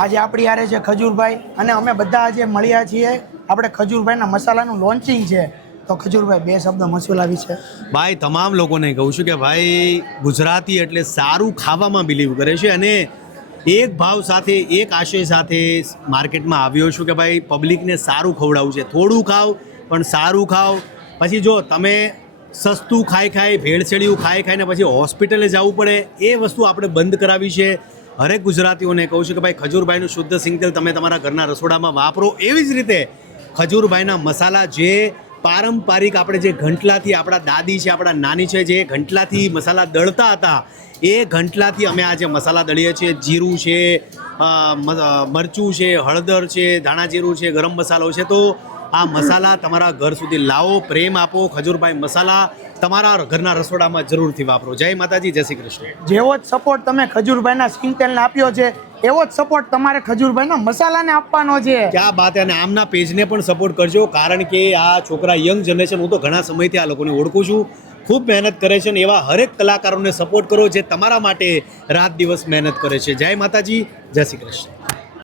આજે આપણી યારે છે ખજૂરભાઈ અને અમે બધા આજે મળ્યા છીએ. આપણે ખજૂરભાઈના મસાલાનું લોન્ચિંગ છે, તો ખજૂરભાઈ બે શબ્દ મસાલા વિશે. ભાઈ તમામ લોકોને કહું છું કે ભાઈ ગુજરાતી એટલે સારું ખાવામાં બિલીવ કરે છે અને એક ભાવ સાથે એક આશય સાથે માર્કેટમાં આવ્યો છું કે ભાઈ પબ્લિકને સારું ખવડાવવું છે. થોડું ખાવ પણ સારું ખાવ. પછી જો તમે સસ્તું ખાઈ ભેળસેળિયું ખાઈને પછી હોસ્પિટલે જવું પડે, એ વસ્તુ આપણે બંધ કરાવી છે. હરેક ગુજરાતીઓને કહું છું કે ભાઈ ખજૂરભાઈનું શુદ્ધ સિંગતેલ તમે તમારા ઘરના રસોડામાં વાપરો. એવી જ રીતે ખજૂરભાઈના મસાલા જે પારંપરિક આપણે જે ઘંટલાથી આપણા દાદી છે, આપણા નાની છે, જે ઘંટલાથી મસાલા દળતા હતા, એ ઘંટલાથી અમે આજે મસાલા દળીએ છીએ. જીરું છે, મરચું છે, હળદર છે, ધાણા જીરું છે, ગરમ મસાલો છે. તો આ મસાલા તમારા ઘર સુધી લાવો, પ્રેમ આપો. ખજૂરભાઈ મસાલા તમારા ઘરના રસોડામાં જરૂરથી વાપરો. જય માતાજી, જય શ્રી કૃષ્ણ. જેવો જ સપોર્ટ તમે ખજૂરભાઈના સિંગતેલને આપ્યો છે, એવો જ સપોર્ટ તમારે ખજૂરભાઈના મસાલાને આપવાનો છે. ક્યાં વાત. અને આમના પેજને પણ સપોર્ટ કરજો, કારણ કે આ છોકરા યંગ જનરેશન, હું તો ઘણા સમયથી આ લોકોને ઓળખું છું, ખૂબ મહેનત કરે છે. અને એવા હરેક કલાકારોને સપોર્ટ કરો જે તમારા માટે રાત દિવસ મહેનત કરે છે. જય માતાજી, જય શ્રી કૃષ્ણ.